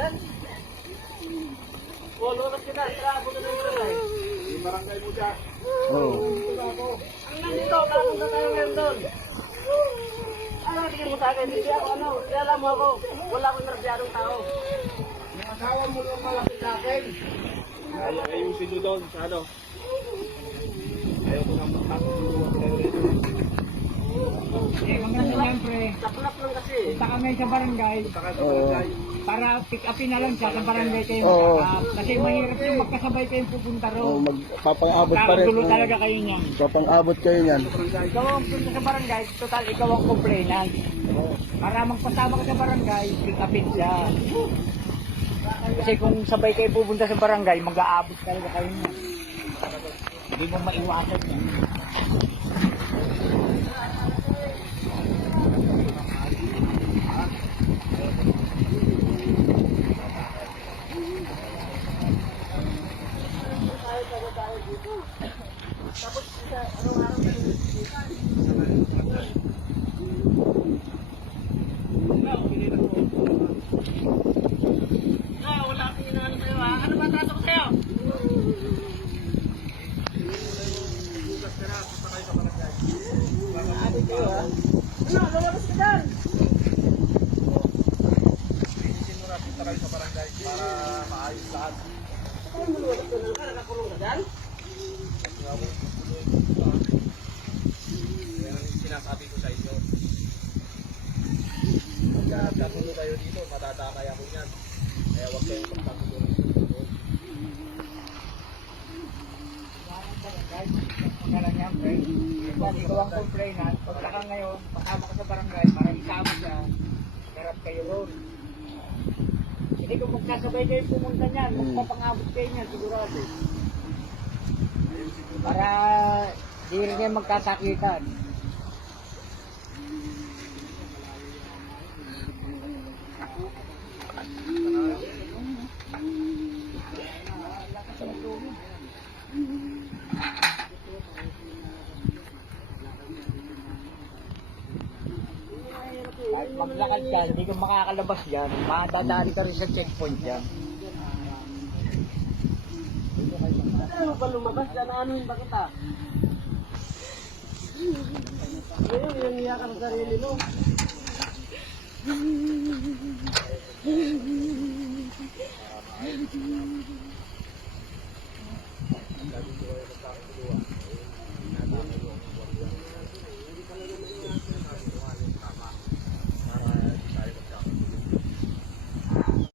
dyan? O, lunas kita. Tara, punta na yung barangay. Yung barangay mo dyan. Oo. Ang nandito, kapunta tayo ngayon doon. Ano, tingin mo sa akin, hindi ako ano, kaya mo ako, wala akong narbyadong tao. Yung asawa mo lang malapit sa akin. Ay, ayusin nyo doon sa ano. Ayaw ko kayo rito. Eh, maganda yan, pre. Saklap lang kasi. Punta kami sa barangay Oo. para pick upin na lang siya sa barangay kayo Oo. mag-up. Kasi mahirap yung magkasabay kayong pupunta Oh, roon. magpapang-abot pa rin. Talaga kayo niyan. Papang-abot kayo niyan. Ikaw ang punta sa barangay, total ikaw ang complainant. Para magpasama ka sa barangay, pick upin siya. Kasi kung sabay kayo pupunta sa barangay, mag-aabot talaga kayo niyan. Hindi mo maiwasan yan. Ah, wala akong inaano sa'yo ha. Ano ba taso ko sa'yo? Ano, lumabas ka dyan. Ayusin mo na punta kayo sa barangay para maayos lahat. Ano, lumabas ka na ka, nakakulong ka dyan? Yan ang sinasabi ko sa inyo. Pagka nagkagulo kayo dito, matatakay ako niyan. Kaya huwag kayong magkagulo. Kung ikaw ang complainant, pagka ka ngayon, pasama ka sa barangay, para isama siya, harap kayo roon. Hindi kung magkasabay kayo pumunta niyan, magpapangabot kayo niyan, sigurado. Para di rin kayo magkasakitan. At maglakad ka, hindi ka makakalabas dyan. Matadali ka rin sa checkpoint dyan. Ano ba lumabas dyan? Anuhin ba kita? Ngayon, yung niya ka sarili mo. Thank you.